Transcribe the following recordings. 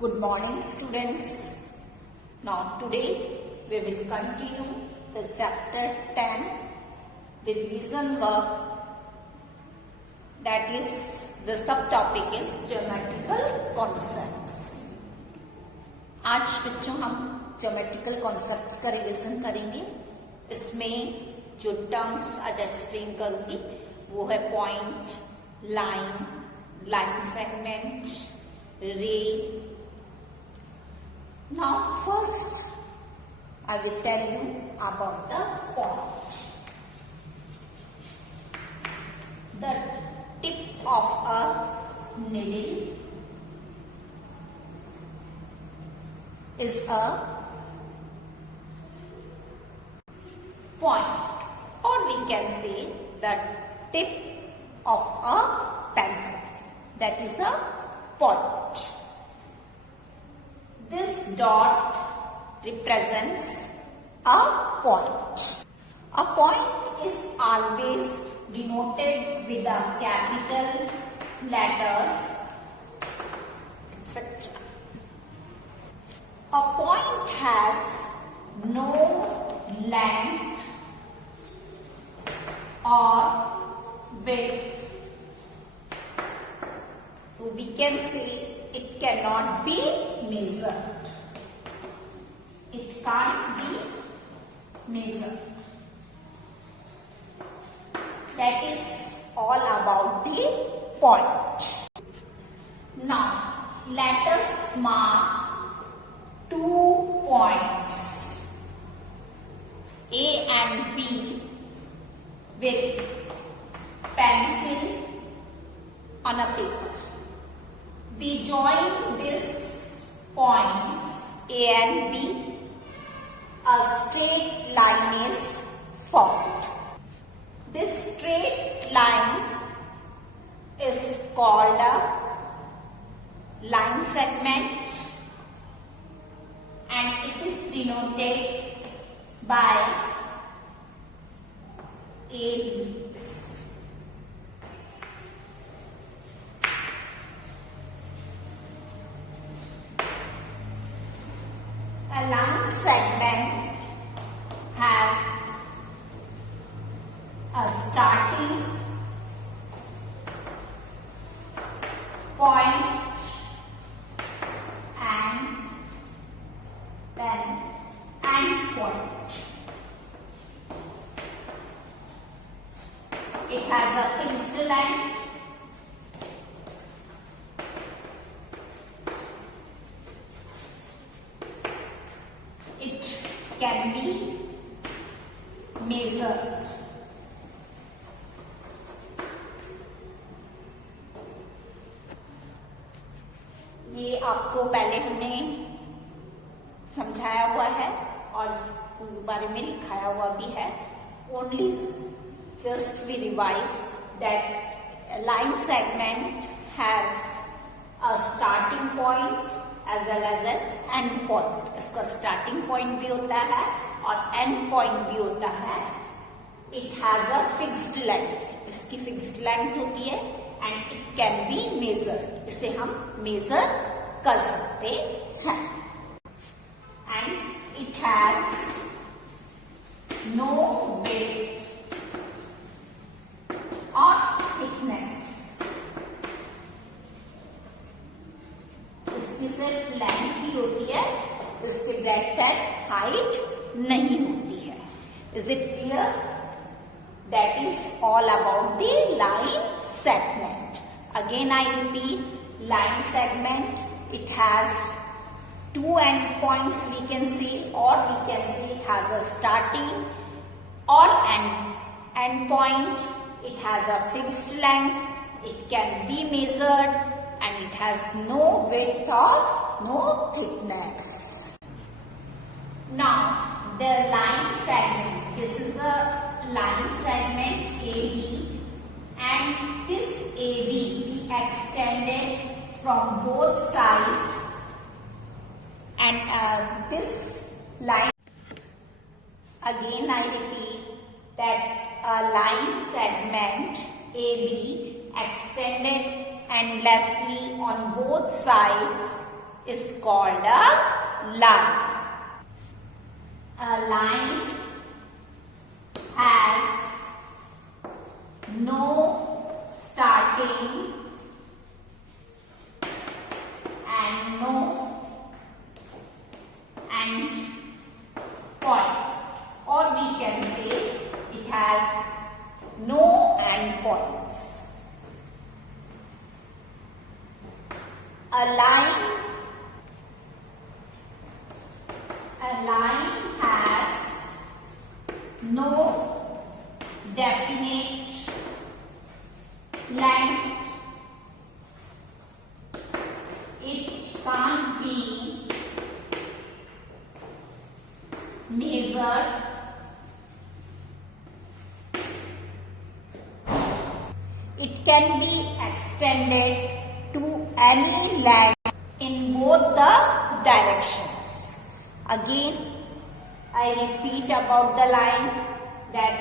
Good morning, students. Now today we will continue the chapter 10, the revision work, that is the subtopic is geometrical concepts. आज बच्चों हम geometrical concepts का रिविजन करेंगे. इसमें जो टर्म्स आज एक्सप्लेन करूंगी वो है पॉइंट, लाइन, लाइन सेगमेंट, रे. Now first I will tell you about the point. The tip of a needle is a point, or we can say the tip of a pencil, that is a point. This dot represents a point. A point is always denoted with the capital letters, etc. A point has no length or width. So we can say it cannot be measured. It can't be measured. That is all about the point. Now, let us mark 2 points A and B with pencil on a paper. We join these points A and B. A straight line is formed. This straight line is called a line segment, and it is denoted by AB. A line segment has a starting point and then end point. It has a fixed length. It can be measured. ये आपको पहले हमने समझाया हुआ है और इसके बारे में लिखाया हुआ भी है. Only just we revise that a line segment has a starting point as well as an end point. इसका starting point भी होता है और end point भी होता है. It has a fixed length. इसकी fixed length होती है and it can be measured. इसे हम measure कर सकते हैं. And it has no width or thickness. इसकी सिर्फ लेंथ ही होती है, इसकी ब्रेड्थ एंड हाइट नहीं होती है. Is it clear? That is all about the line segment. Again I repeat, line segment, it has 2 end points we can say, or we can say it has a starting or end point. It has a fixed length, it can be measured, and it has no width or no thickness. Now the line segment, this is a line segment AB, and this AB we extended from both sides, and this line, again I repeat that a line segment AB extended endlessly on both sides is called a line. A line has no starting and no end point, or we can say it has no end points. A line has no definite length. It can't be measured. It can be extended to any length in both the directions. Again, I repeat about the line, that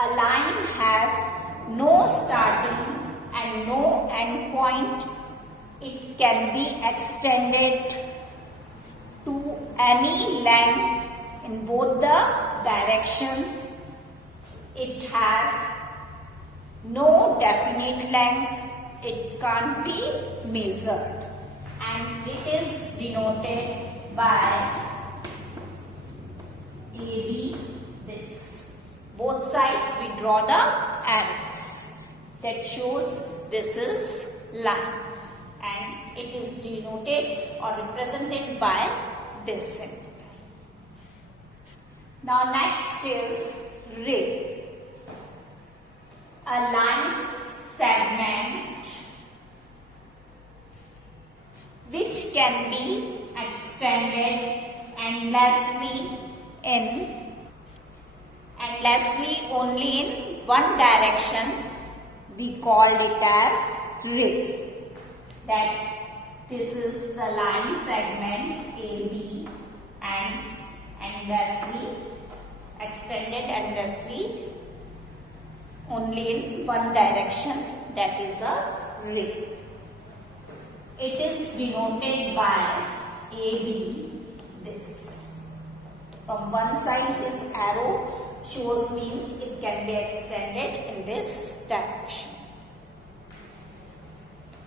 a line has no starting and no end point. It can be extended to any length in both the directions. It has no definite length. It can't be measured, and it is denoted by AB. This both sides we draw the arrows that shows this is line, and it is denoted or represented by this symbol. Now next is ray. A line segment which can be extended endlessly only in one direction. We called it as ray. That this is the line segment AB and endlessly extended endlessly only in one direction, that is a ray. It is denoted by AB, this. From one side this arrow shows means it can be extended in this direction.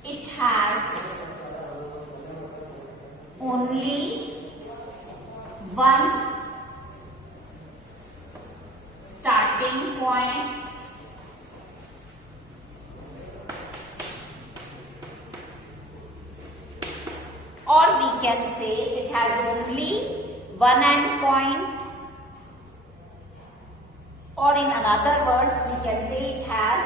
It has only one starting point or we can say it has only one end point, or in another words we can say it has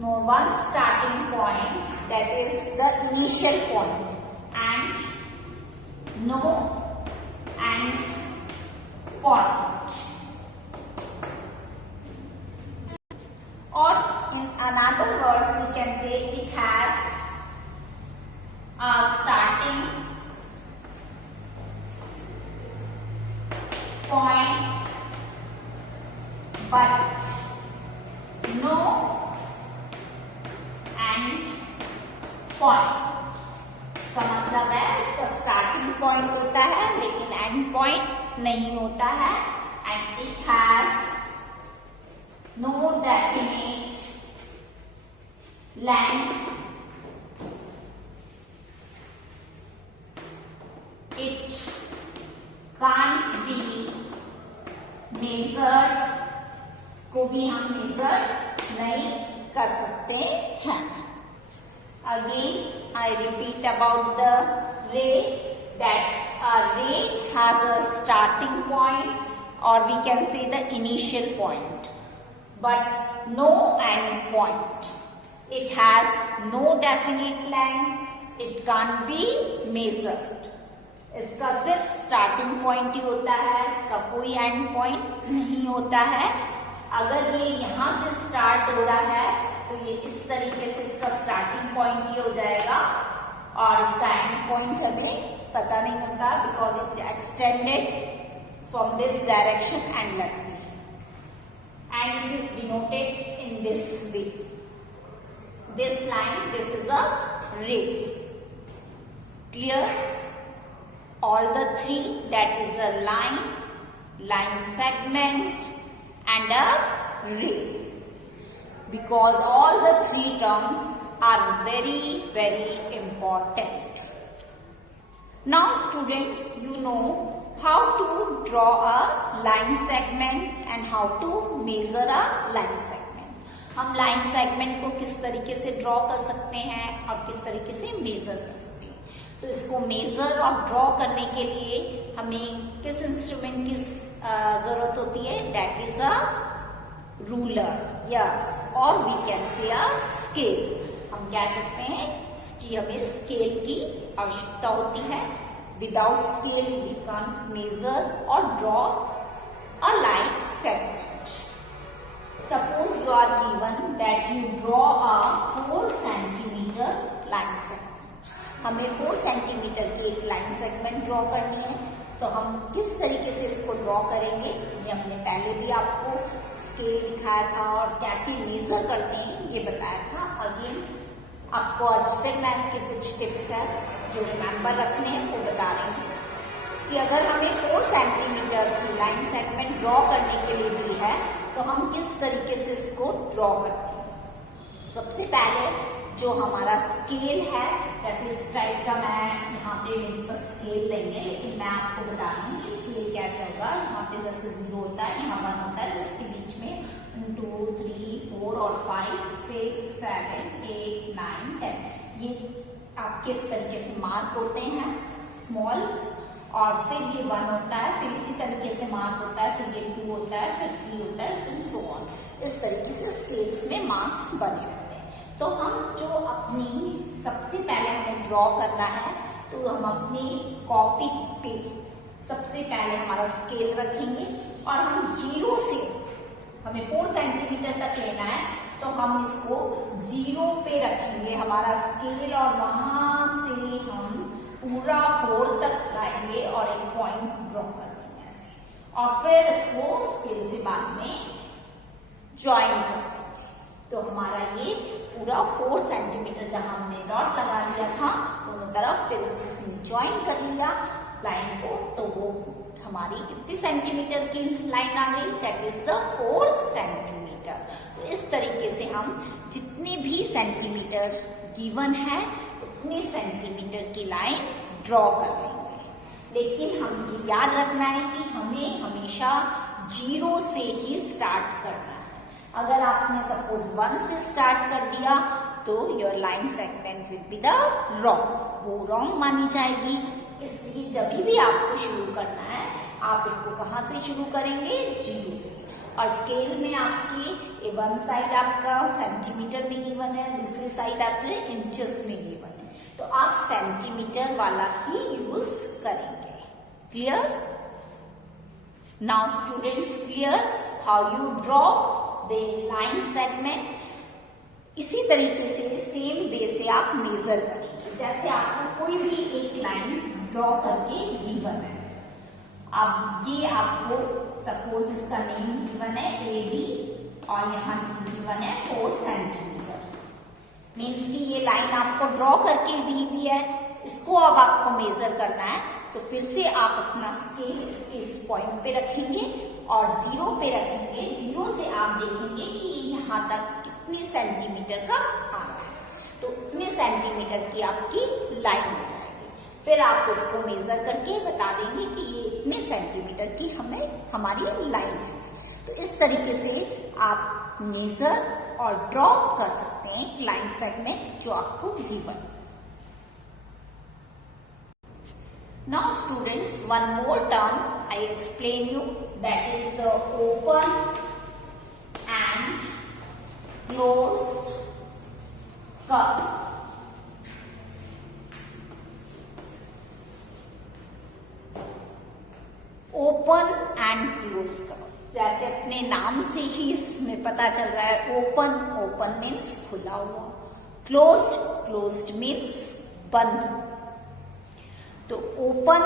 one starting point, that is the initial point, and no end point. Or in another words we can say it has a starting point but no end point. इसका मतलब है इसका starting point होता है लेकिन and point नहीं होता है, and it has no definite length. It can't be measured. इसको भी हम मेजर नहीं कर सकते हैं. Again, I repeat about the ray, that a ray has a starting point, or we can say the initial point, but no end point. It has no definite length. It can't be measured. इसका सिर्फ starting point ही होता है, इसका कोई and point नहीं होता है. अगर ये यहाँ से स्टार्ट हो रहा है तो ये इस तरीके से इसका स्टार्टिंग पॉइंट ही हो जाएगा, और इसका एंड पॉइंट हमें पता नहीं होता because it extended from this direction endlessly, and it is denoted in this way. This line, this is a रे. Clear? All the three, that is a line, line segment and a ray. Because all the three terms are very, very important. Now students, you know how to draw a line segment and how to measure a line segment. हम line segment को किस तरीके से draw कर सकते हैं और किस तरीके से measure कर सकते हैं. तो इसको measure और draw करने के लिए हमें किस instrument की जरूरत होती है? That is a ruler, yes, or we can say a scale. हम कह सकते हैं कि हमें स्केल की आवश्यकता होती है. Without scale we can measure और draw a line segment. Suppose you are given that you draw a 4 centimetre line segment. हमें 4 सेंटीमीटर की एक लाइन सेगमेंट ड्रॉ करनी है. तो हम किस तरीके से इसको ड्रॉ करेंगे ये हमने पहले भी आपको स्केल दिखाया था और कैसे मेजर करते हैं ये बताया था. अगेन आपको आज फिर मैं इसके कुछ टिप्स है जो रिमेम्बर रखने हैं वो बता रही हूँ कि अगर हमें 4 सेंटीमीटर की लाइन सेगमेंट ड्रॉ करने के लिए दी है तो हम किस तरीके से इसको ड्रॉ करते हैं. सबसे पहले जो हमारा स्केल है, जैसे इस टाइप का मैं यहाँ पे मेरे पास स्केल लेंगे, लेकिन मैं आपको बता रही हूँ कि स्केल कैसे होगा. यहाँ पे जैसे 0 होता है, यहाँ 1 होता है, जिसके बीच में 2, 3, 4 और 5, 6, 7, 8, 9, 10 ये आपके इस तरीके से मार्क होते हैं स्मॉल. और फिर ये 1 होता है, फिर इसी तरीके से मार्क होता है, फिर ये 2 होता है, फिर 3 होता है, फिर सो ऑन. इस तरीके से स्केल्स में मार्क्स बने होते हैं. तो हम जो अपनी सबसे पहले हमें ड्रॉ करना है तो हम अपनी कॉपी पे सबसे पहले हमारा स्केल रखेंगे और हम 0 से, हमें 4 सेंटीमीटर तक लेना है तो हम इसको 0 पे रखेंगे हमारा स्केल और वहां से हम पूरा 4 तक लाएंगे और एक पॉइंट ड्रॉ कर देंगे ऐसे. और फिर इसको स्केल से बाद में ज्वाइन कर देंगे. तो हमारा ये पूरा 4 सेंटीमीटर जहां हमने डॉट लगा लिया था दोनों तरफ, फिर इसको इसमें ज्वाइन कर लिया लाइन को, तो वो हमारी कितनी सेंटीमीटर की लाइन आ गई? दैट इज द 4 सेंटीमीटर. तो इस तरीके से हम जितने भी सेंटीमीटर गिवन है उतने सेंटीमीटर की लाइन ड्रॉ कर लेंगे. लेकिन हम ये याद रखना है कि हमें हमेशा 0 से ही स्टार्ट करना है. अगर आपने सपोज 1 से स्टार्ट कर दिया तो your line segment will be the wrong, वो रॉन्ग मानी जाएगी. इसलिए जब भी आपको शुरू करना है आप इसको कहाँ से शुरू करेंगे? 0 से. और स्केल में आपकी वन साइड आपका सेंटीमीटर में गिवन है, दूसरी साइड आपके इंचेस में गिवन है, तो आप सेंटीमीटर वाला ही यूज करेंगे. Clear? Now students, clear how you draw the line segment. इसी तरीके से सेम वे से आप मेजर करेंगे. जैसे आपको कोई भी एक लाइन ड्रॉ करके गिवन है, अब ये आपको सपोज इसका नेम गिवन है AB और यहाँ गिवन है 4 सेंटीमीटर. मीन्स कि ये लाइन आपको ड्रॉ करके दी हुई है, इसको अब आपको मेजर करना है. तो फिर से आप अपना स्केल इसके इस पॉइंट पे रखेंगे और 0 पे रखेंगे. 0 से आप देखेंगे कि यहाँ तक कितनी सेंटीमीटर का आ रहा है, तो उतने सेंटीमीटर की आपकी लाइन हो जाएगी. फिर आप उसको मेजर करके बता देंगे कि ये इतने सेंटीमीटर की हमारी लाइन है. तो इस तरीके से आप मेजर और ड्रॉ कर सकते हैं लाइन सेगमेंट जो आपको given. Now students, one more term I explain you, that is the open and closed curve. Open and close curve. जैसे अपने नाम से ही इसमें पता चल रहा है, ओपन, ओपन मीन्स खुला हुआ, क्लोज्ड, क्लोज्ड मीन्स बंद. तो ओपन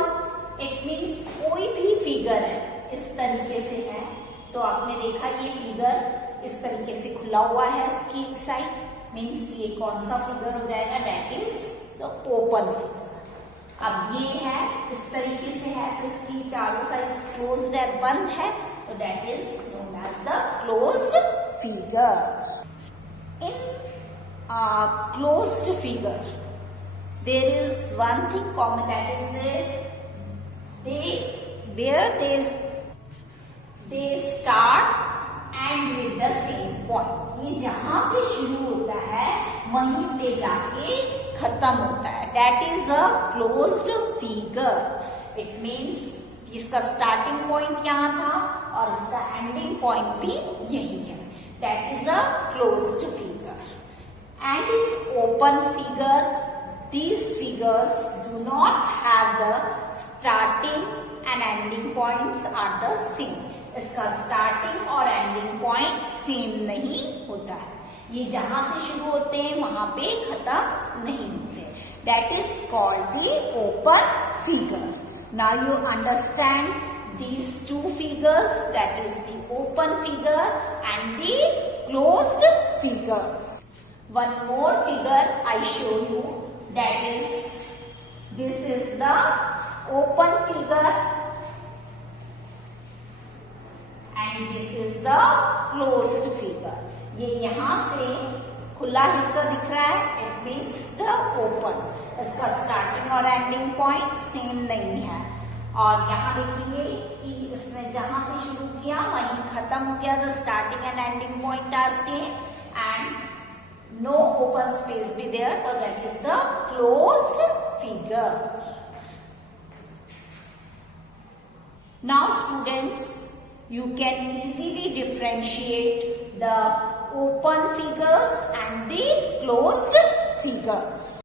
इट मीन्स कोई भी फिगर है इस तरीके से है, तो आपने देखा ये फिगर इस तरीके से खुला हुआ है इसकी एक साइड, मीन्स ये कौन सा फिगर हो जाएगा? That is the open figure. अब ये है, इस तरीके से है, तो इसकी चारों साइड्स क्लोज्ड है, बंद है, तो that is known as the closed figure. In closed figure, there is one thing common, that is they start and with the same point. ये जहां से शुरू होता है वहीं पे जाके खत्म होता है. That is a closed figure. It means इसका स्टार्टिंग पॉइंट यहाँ था और इसका एंडिंग पॉइंट भी यही है. That is a closed figure. And in open figure, these figures do not have the starting and ending points are the same. इसका स्टार्टिंग और एंडिंग पॉइंट सेम नहीं होता है. ये जहां से शुरू होते हैं वहां पे खत्म नहीं होते. That is called the open figure. Now you understand these two figures, that is the open figure and the closed figures. One more figure I show you, that is, this is the open figure and this is the closed figure. ये यहाँ से खुला हिस्सा दिख रहा है, it means the open. इसका स्टार्टिंग और एंडिंग पॉइंट सेम नहीं है. और यहाँ देखेंगे कि इसने जहां से शुरू किया वहीं खत्म हो गया. The starting and ending point are same and no open space be there, so that is the closed figure. Now students, you can easily differentiate the open figures and the closed figures.